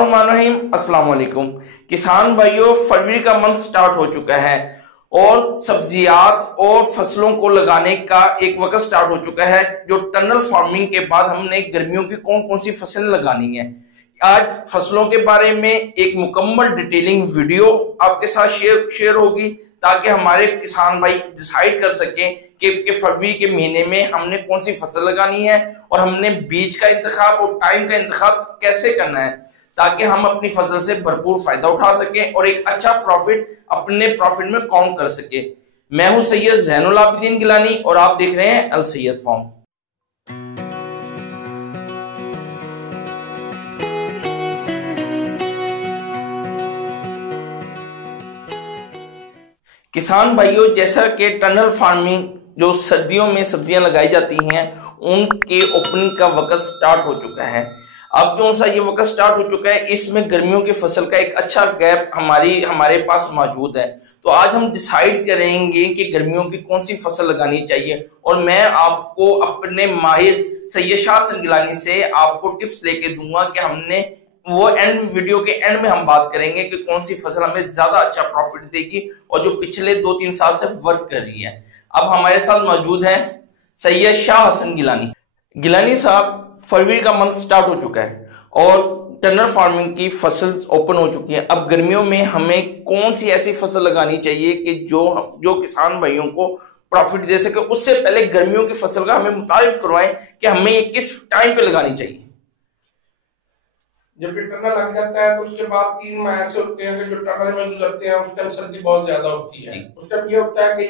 अस्सलाम वालेकुम किसान भाइयों, फरवरी का मंथ स्टार्ट हो चुका है और सब्जियात और फसलों को लगाने का एक वक्त स्टार्ट हो चुका है। जो टनल फार्मिंग के बाद हमने गर्मियों की कौन कौन सी फसल लगानी है, आज फसलों के बारे में एक मुकम्मल डिटेलिंग वीडियो आपके साथ शेयर होगी ताकि हमारे किसान भाई डिसाइड कर सकें कि फरवरी के महीने में हमने कौन सी फसल लगानी है और हमने बीज का इंतखाब और टाइम का इंतखाब कैसे करना है ताकि हम अपनी फसल से भरपूर फायदा उठा सकें और एक अच्छा प्रॉफिट अपने प्रॉफिट में काउंट कर सके। मैं हूं सैयद ज़ैनुल आबिदीन गिलानी और आप देख रहे हैं अल सैयद फार्म। किसान भाइयों, जैसा कि टनल फार्मिंग जो सर्दियों में सब्जियां लगाई जाती हैं उनके ओपनिंग का वक्त स्टार्ट हो चुका है। अब जो सा ये वक्त स्टार्ट हो चुका है, इसमें गर्मियों की फसल का एक अच्छा गैप हमारे पास मौजूद है। तो आज हम डिसाइड करेंगे कि गर्मियों की कौन सी फसल लगानी चाहिए और मैं आपको अपने माहिर सैयद शाह हसन गिलानी से आपको टिप्स लेके दूंगा कि हमने वो वीडियो के एंड में हम बात करेंगे कि कौन सी फसल हमें ज्यादा अच्छा प्रॉफिट देगी और जो पिछले 2-3 साल से वर्क कर रही है। अब हमारे साथ मौजूद है सैयद शाह हसन गिलानी साहब। फरवरी का मंथ स्टार्ट हो चुका है और टनल फार्मिंग की फसल ओपन हो चुकी है। अब गर्मियों में हमें कौन सी ऐसी फसल लगानी चाहिए कि जो किसान भाइयों को प्रॉफिट दे सके। उससे पहले गर्मियों की फसल का हमें मुतारिफ करवाएं कि हमें ये किस टाइम पे लगानी चाहिए। जब टनल लग जाता है तो उसके बाद 3 माह ऐसे होते हैं कि जो टनल में गुजरते हैं उस टाइम सर्दी बहुत ज्यादा होती है। उस टाइम ये होता है कि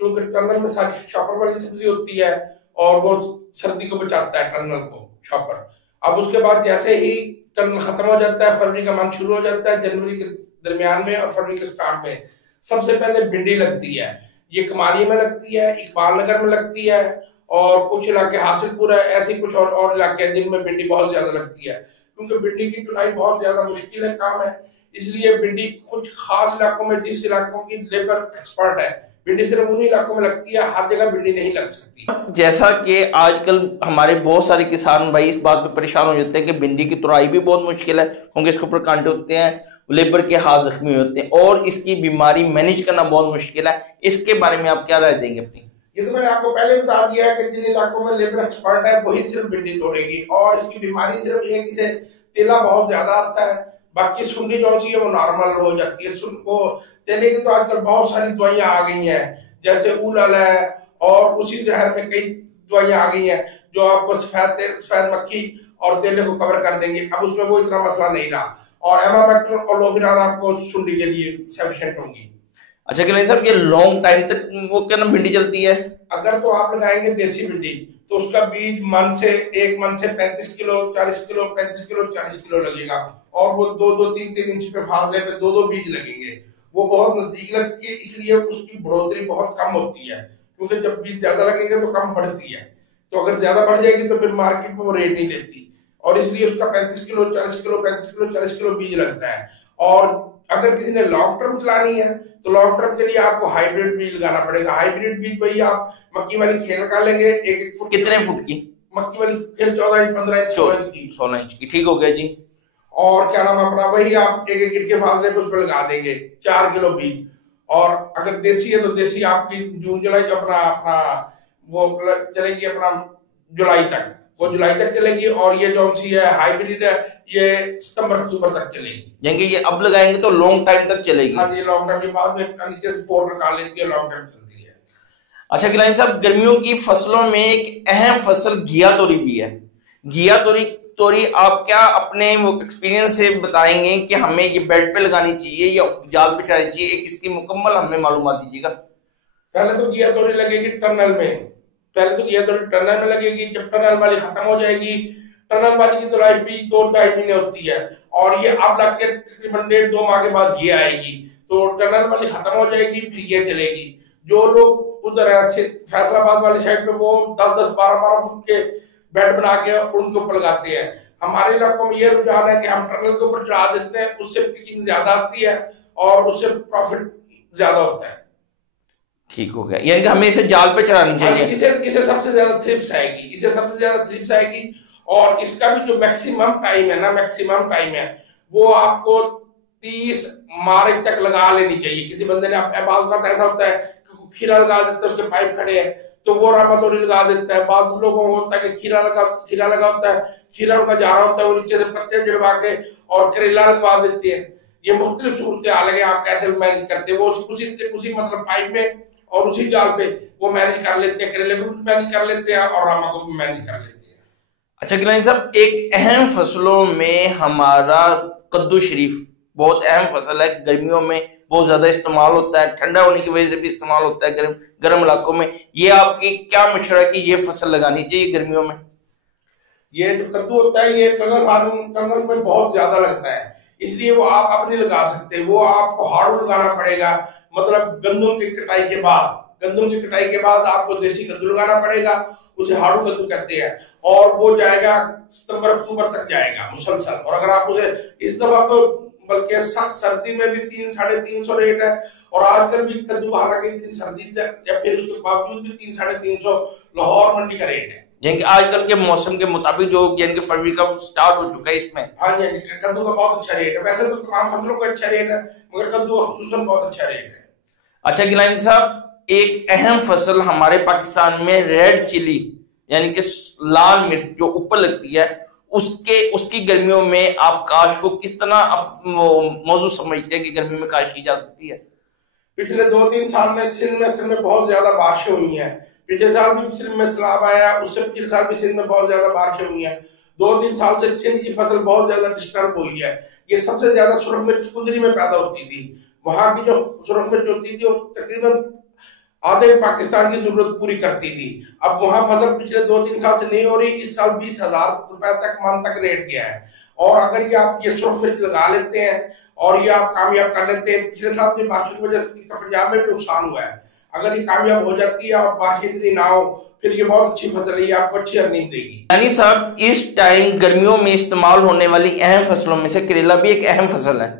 क्योंकि टनल में सारी शॉपर वाली सब्जी होती है और वो सर्दी को बचाता है टनल को शॉपर। अब उसके बाद जैसे ही टनल खत्म हो जाता है, फरवरी का मंथ शुरू हो जाता है, जनवरी के दरमियान में और फरवरी के स्टार्ट में सबसे पहले भिंडी लगती है। ये कमाली में लगती है, इकबाल नगर में लगती है और कुछ इलाके हासिलपुर है, ऐसे कुछ और इलाके हैं जिनमें भिंडी बहुत ज्यादा लगती है। क्योंकि भिंडी की चुनाई बहुत ज्यादा मुश्किल है काम है, इसलिए भिंडी कुछ खास इलाकों में, जिस इलाकों की लेबर एक्सपर्ट है, भिंडी सिर्फ उन्हीं इलाकों में लगती है, हर जगह भिंडी नहीं लग सकती। जैसा कि आजकल हमारे बहुत सारे किसान भाई इस बात पे परेशान हो जाते हैं कि भिंडी की तुराई भी बहुत मुश्किल है क्योंकि इसके ऊपर कांटे होते हैं, लेबर के हाथ जख्मी होते हैं और इसकी बीमारी मैनेज करना बहुत मुश्किल है। इसके बारे में आप क्या राय देंगे अपनी? ये तो मैंने आपको पहले बता दिया है कि जिन इलाकों में लेबर एक्सपर्ट है वही सिर्फ भिंडी तोड़ेगी और इसकी बीमारी सिर्फ एक ही से तेला बहुत ज्यादा आता है, बाकी सुंडी जो सी है वो नॉर्मल हो जाती है। वो तेले की तो आजकल बहुत सारी दवाइयां आ गई हैं, जैसे उलल है और उसी जहर में कई दवाइयां आ गई हैं जो आपको सफेद मक्खी और तेले को कवर कर देंगे। अब उसमें वो इतना मसला नहीं रहा और एमामेक्टिन और लोविरान आपको सुंडी के लिए सफिशिएंट होंगी। अच्छा गिलानी साहब, ये लॉन्ग टाइम तक वो क्या ना भिंडी चलती है? अगर तो आप लगाएंगे देसी भिंडी तो उसका बीज एक मन से 35 किलो 40 किलो 35 किलो 40 किलो लगेगा और वो 2-3 इंच पे फासले पे 2 बीज लगेंगे। वो बहुत नजदीक लगती है, इसलिए उसकी बढ़ोतरी बहुत कम होती है क्योंकि जब बीज ज्यादा लगेंगे तो कम बढ़ती है। तो अगर ज्यादा बढ़ जाएगी तो फिर मार्केट में वो रेट नहीं लेती और इसलिए उसका 35 किलो 40 किलो 35 किलो 40 किलो बीज लगता है। और अगर किसी ने लॉन्ग टर्म चलानी है तो लॉन्ग टर्म के लिए आपको हाइब्रिड बीज लगाना पड़ेगा। हाइब्रिड बीज भाई आप मक्की वाली खेल निकालेंगे 1-1 फुट। कितने फुट की मक्की वाली खेल? 14 इंच 15 इंच 16 इंच की 16 इंच की, ठीक हो गया जी। और क्या नाम अपना वही आप 1-1 इंच के फासले पे उस पर लगा देंगे 4 किलो बीज। और अगर देसी है तो देसी आपकी जून जुलाई अपना वो चलेगी अपना जुलाई तक, वो जुलाई तक चलेगी। और ये जो सी है हाइब्रिड है ये सितंबर अक्टूबर तक चलेगी। यानी ये अब लगाएंगे तो लॉन्ग टाइम तक चलेगी। हाँ, ये लॉन्ग टर्म के बाद में नीचे से पोर निकाल लेती है, लॉन्ग टर्म चलती है। अच्छा गिलानी साहब, गर्मियों की फसलों में एक अहम फसल घिया तोरी भी है। घिया तोरी आप क्या अपने वो एक्सपीरियंस से बताएंगे कि हमें ये बेड पे लगानी चाहिए या जाल पे चढ़ानी चाहिए? एक इसकी मुकम्मल हमें मालूमात दीजिएगा। पहले तो घिया तोरी लगेगी टनल में, लगेगी। जब टनल वाली खत्म हो जाएगी, टनल वाली की तो लाइफ भी 2-2.5 महीने होती है और ये अब लग के तकरीबन 1.5-2 माह के बाद ये आएगी। तो टनल वाली खत्म हो जाएगी फिर ये चलेगी। जो लोग उधर है फैसलाबाद वाली साइड पे वो 10-12 फुट के बेड बना के उनके ऊपर लगाते हैं। हमारे इलाकों में ये रुझान है कि हम टनल के ऊपर चढ़ा देते हैं, उससे पिकिंग ज्यादा आती है और उससे प्रॉफिट ज्यादा होता है। ठीक हो गया, यानी कि हमें इसे जाल पे चढ़ानी चाहिए। इसे सबसे ज्यादा थ्रिप्स आएगी और इसका भी जो मैक्सिमम टाइम है वो आपको 30 मार्च तक लगा लेनी चाहिए। किसी बंदे ने ऐसा होता है कि खीरा लगा देता है, उसके पाइप खड़े हैं तो वो रामातोरी लगा देता है। बाद लोगों को होता है कि खीरा लगा होता है, खीरा उनका जा रहा होता है, वो नीचे से पत्ते जड़वा के और करेला लगवा देते हैं। ये मुख्तलिफ सूरत हाल है, आप कैसे मैनेज करते हैं। वो उसी मतलब पाइप में और उसी जाल पे वो मैनेज कर लेते हैं, करेले को भी मैनेज कर लेते हैं और रामा को भी मैनेज कर लेते हैं। अच्छा गिलानी साहब, एक अहम फसलों में हमारा कद्दू शरीफ बहुत अहम फसल है, गर्मियों में बहुत ज्यादा इस्तेमाल होता है, ठंडा होने की वजह से भी इस्तेमाल होता है गर्म इलाकों में। ये आपकी क्या मशवरा है कि ये फसल लगानी चाहिए गर्मियों में? ये जो कद्दू होता है ये टनल में बहुत ज्यादा लगता है, इसलिए वो आप अब नहीं लगा सकते। वो आपको हाड़ू लगाना पड़ेगा, मतलब गंदम की कटाई के बाद आपको देसी कद्दू लगाना पड़ेगा, उसे हाड़ू कद्दू कहते हैं। और वो जाएगा सितंबर अक्टूबर तक जाएगा मुसलसल। और अगर आप उसे इस दफा तो बल्कि सख्त सर्दी में भी 300-350 रेट है, और आजकल भी कद्दू हालांकि इतनी सर्दी या फिर उसके बावजूद भी 300-350 लाहौर मंडी का रेट है। यानी कि आजकल के मौसम के मुताबिक जो यानी कि फरवरी का स्टार्ट हो चुका है इसमें। हाँ जी, कद्दू का बहुत अच्छा रेट है। वैसे तो तमाम फसलों का अच्छा रेट है, मगर कद्दू का खुसूसन बहुत अच्छा रेट है। अच्छा गिलानी साहब, एक अहम फसल हमारे पाकिस्तान में रेड चिली यानी कि लाल मिर्च जो ऊपर लगती है, उसकी गर्मियों में आप काश को किस तरह मौजूद समझते हैं कि गर्मी में काश की जा सकती है? पिछले 2-3 साल में सिंध में बहुत ज्यादा बारिशें हुई हैं। पिछले साल भी सिंध में सैलाब आया, उससे पिछले साल भी सिंध में बहुत ज्यादा बारिशें हुई हैं। 2-3 साल से सिंध की फसल बहुत ज्यादा डिस्टर्ब हुई है। ये सबसे ज्यादा सुरख मिर्च कुंदरी में पैदा होती थी। वहां की जो सुरख मिर्च होती थी वो तकरीबन आधे पाकिस्तान की जरूरत पूरी करती थी। अब वहां फसल पिछले 2-3 साल से नहीं हो रही। इस साल 20,000 रुपए तक मन तक रेट गया है। और अगर ये आप ये सुरख मिर्च लगा लेते हैं और ये आप कामयाब कर लेते हैं, पिछले साल की बारिश की वजह से पंजाब में भी नुकसान हुआ है, अगर ये कामयाब हो जाती है और बारिश इतनी ना हो, फिर ये बहुत अच्छी फसल है, आपको अच्छी अर्निंग देगी। यानी साहब, इस टाइम गर्मियों में इस्तेमाल होने वाली अहम फसलों में से करेला भी एक अहम फसल है।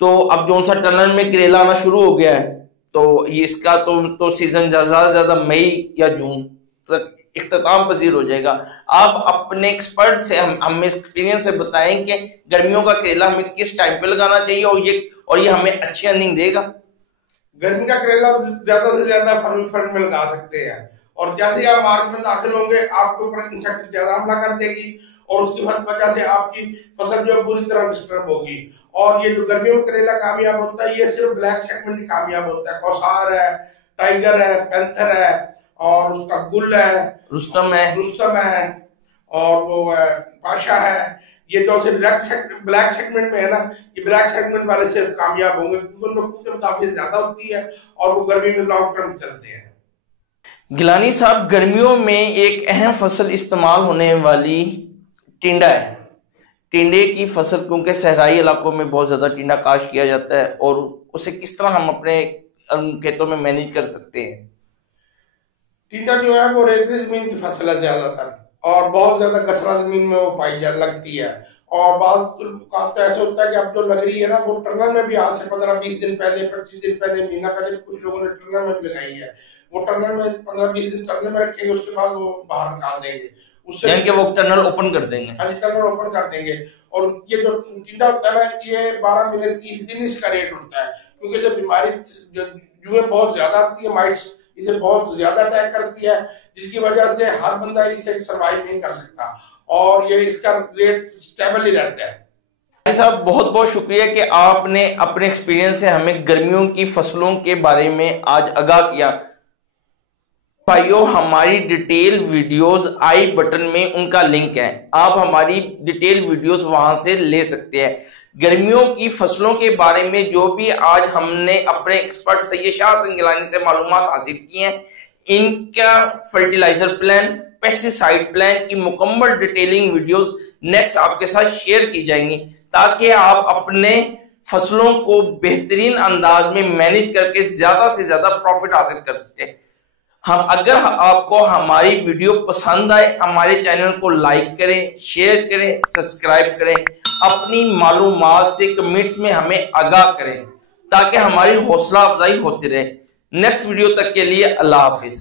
तो अब जो सा टनल में करेला आना शुरू हो गया है, तो इसका तो सीजन ज्यादा से ज्यादा मई या जून तक इख्तिताम पजीर हो जाएगा। आप अपने एक्सपर्ट से हमें एक्सपीरियंस से बताएं कि गर्मियों का करेला हमें किस टाइम पे लगाना चाहिए और ये हमें अच्छी अर्निंग देगा। गर्मी का करेला ज्यादा से ज्यादा फरवरी में लगा सकते हैं, और जैसे आप मार्च में दाखिल होंगे आपके ऊपर इंसेक्ट ज्यादा हमला कर देगी और उसकी वजह से आपकी फसल जो पूरी तरह डिस्टर्ब होगी। और ये जो गर्मियों में करेला कामयाब होता है, ये सिर्फ ब्लैक सेगमेंट कामयाब होता है। कौसार है, टाइगर है, पैंथर है, और उसका गुल है, रुस्तम है, और वो पाशा है। ये जो से ब्लैक सेगमेंट में है ना, ये ब्लैक सेगमेंट वाले सिर्फ कामयाब होंगे क्योंकि उनकी मुताबिक ज्यादा होती है और वो गर्मी में लॉन्ग टर्म चलते हैं। गिलानी साहब, गर्मियों में एक अहम फसल इस्तेमाल होने वाली टिंडा है। टिंडे की फसल क्योंकि सहराई इलाकों में बहुत ज्यादा टिंडा काश किया जाता है, और उसे किस तरह हम अपने खेतों में मैनेज कर सकते हैं? टिंडा जो है वो रेतली जमीन की फसल है ज्यादातर, और बहुत ज्यादा कसरा जमीन में वो पाई लगती है। और बात तो ऐसा होता है कि अब जो लग रही है ना, वो टनल में भी आज से 15-20 दिन पहले, 25 दिन पहले, महीना पहले कुछ लोगों ने टनल में भी लगाई है। वो टनल में 15-20 दिन टनल में रखेंगे, उसके बाद वो बाहर निकाल देंगे, उससे यानी कि वो टनल ओपन कर देंगे। हाँ जी, टनल ओपन कर देंगे। और ये जो टिंडा होता है ना, ये 12 महीने 30 दिन इसका रेट होता है, क्योंकि जब बीमारी जुएं बहुत ज्यादा आती है, माइट्स इसे बहुत ज्यादा अटैक करती है, जिसकी वजह से हर बंदा इसे सर्वाइव नहीं कर सकता, और ये इसका रेट स्टेबल ही रहता है। साहब, बहुत बहुत शुक्रिया कि आपने अपने एक्सपीरियंस से हमें गर्मियों की फसलों के बारे में आज आगाह किया। भाइयों, हमारी डिटेल वीडियोस आई बटन में उनका लिंक है, आप हमारी डिटेल वीडियोस वहां से ले सकते हैं। गर्मियों की फसलों के बारे में जो भी आज हमने अपने एक्सपर्ट सैयद शाह सिंह गिलानी से मालूमात हासिल की हैं, इनका फर्टिलाइजर प्लान, पेस्टिसाइड प्लान की मुकम्मल डिटेलिंग वीडियोस नेक्स्ट आपके साथ शेयर की जाएंगी, ताकि आप अपने फसलों को बेहतरीन अंदाज में मैनेज करके ज्यादा से ज्यादा प्रॉफिट हासिल कर सके। अगर आपको हमारी वीडियो पसंद आए, हमारे चैनल को लाइक करें, शेयर करें, सब्सक्राइब करें, अपनी मालूमात से कमेंट्स में हमें आगाह करें, ताकि हमारी हौसला अफजाई होती रहे। नेक्स्ट वीडियो तक के लिए अल्लाह हाफिज।